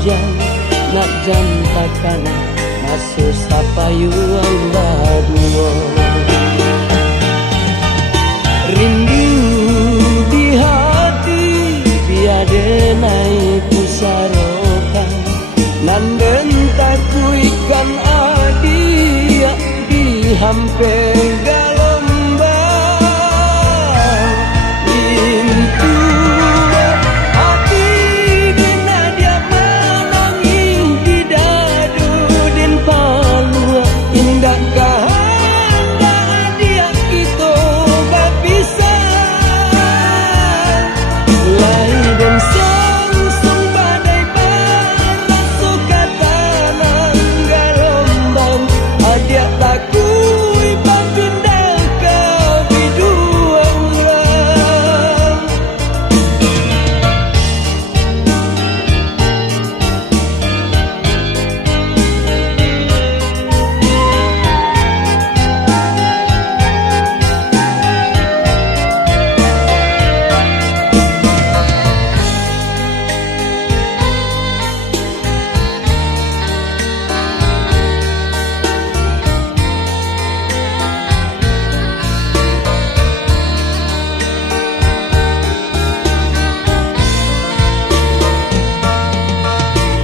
hujan nak jantakan masuk sapayuan baduo. Rindu di hati biade naik pusarokan nanden takuikan adia di hampir galombang pintu hati gena dia menangis di dadu din palua indah kahanda dia itu berpisah lai dan sangsung badai panas suka tanah galombang adia takui pindah kau di dua orang.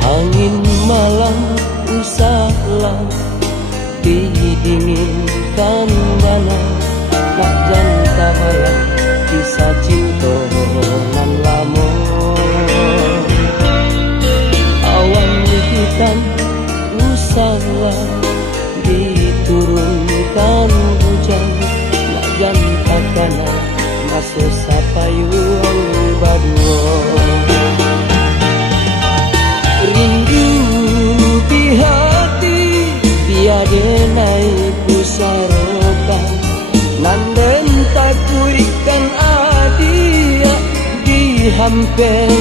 Angin malam usahlah didinginkan dana nak janta bayang kisah cinta nan lama. Awan hitam usahlah diturunkan hujan nak jantakan masuk sapayuan baduo. Rindu di hati biade naik pusarokan nanden takuikan adia di hampir